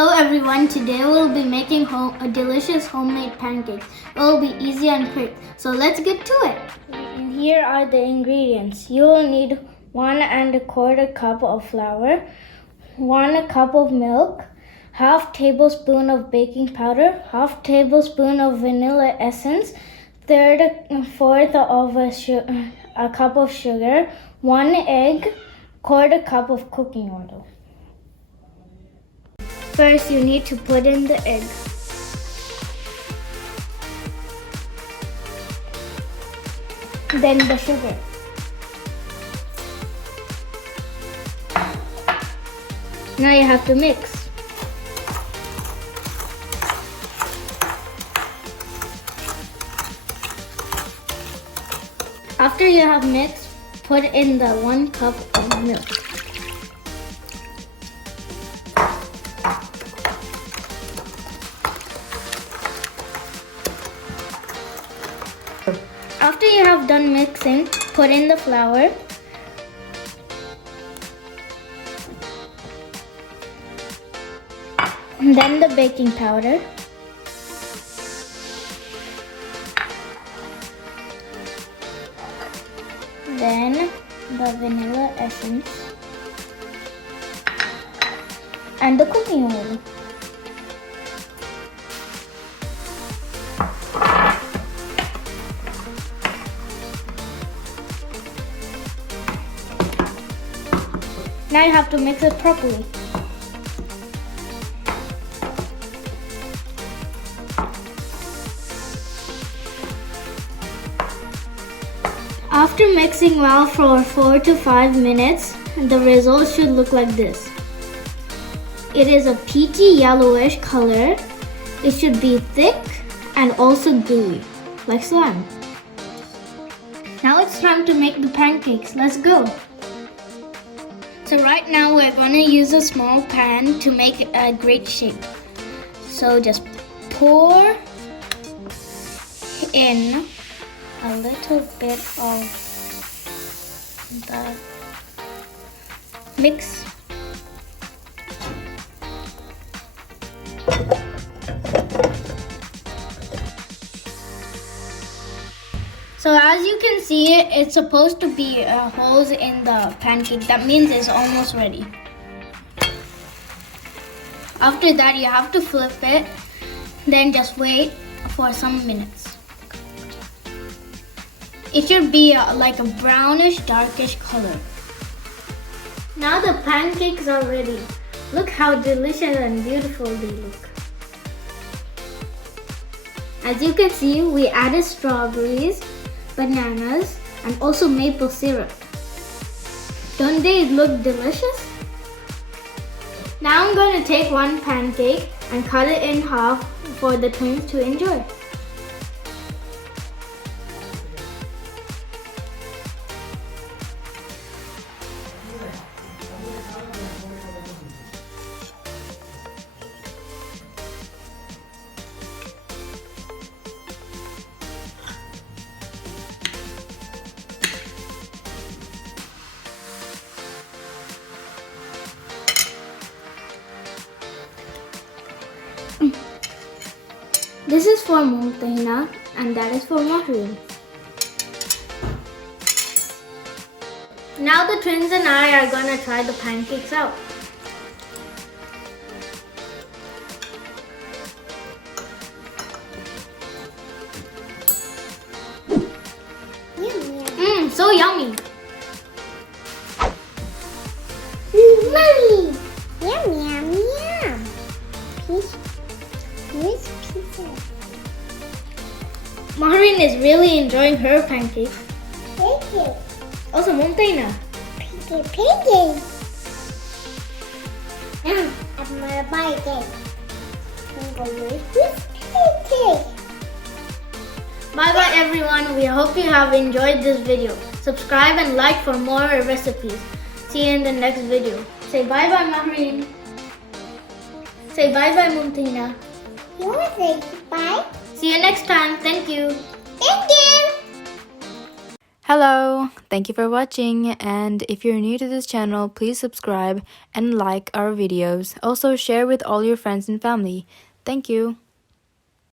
Hello everyone, today we'll be making a delicious homemade pancakes. It will be easy and quick, so let's get to it. And here are the ingredients. You will need 1¼ cup of flour, 1 cup of milk, half tablespoon of baking powder, half tablespoon of vanilla essence, 3/4 of a cup of sugar, 1 egg, 1/4 cup of cooking oil. First, you need to put in the egg. Then the sugar. Now you have to mix. After you have mixed, put in the 1 cup of milk. After you have done mixing, put in the flour. And then the baking powder. Then the vanilla essence. And the cooking oil. Now you have to mix it properly. After mixing well for 4 to 5 minutes, the result should look like this. It is a peachy yellowish color. It should be thick and also gooey, like slime. Now it's time to make the pancakes. Let's go. So right now we're going to use a small pan to make a great shape. So just pour in a little bit of the mix. So as you can see, it's supposed to be holes in the pancake. That means it's almost ready. After that, you have to flip it. Then just wait for some minutes. It should be like a brownish, darkish color. Now the pancakes are ready. Look how delicious and beautiful they look. As you can see, we added strawberries, bananas, and also maple syrup. Don't they look delicious? Now I'm going to take one pancake and cut it in half for the twins to enjoy. This is for Mumtahina and that is for Mahroom. Now the twins and I are gonna try the pancakes out. So yummy! Mommy! Yum, yum, yum! Here's pizza. Maureen is really enjoying her pancakes. Pancake. Also, Mumtahina. Pancake. Now, I'm gonna buy it. I'm gonna make this pancake. Bye bye everyone. We hope you have enjoyed this video. Subscribe and like for more recipes. See you in the next video. Say bye bye Mahreen. Say bye bye Mumtahina. You wanna say bye? See you next time. Thank you. Thank you. Hello, thank you for watching, and if you're new to this channel, please subscribe and like our videos. Also share with all your friends and family. Thank you.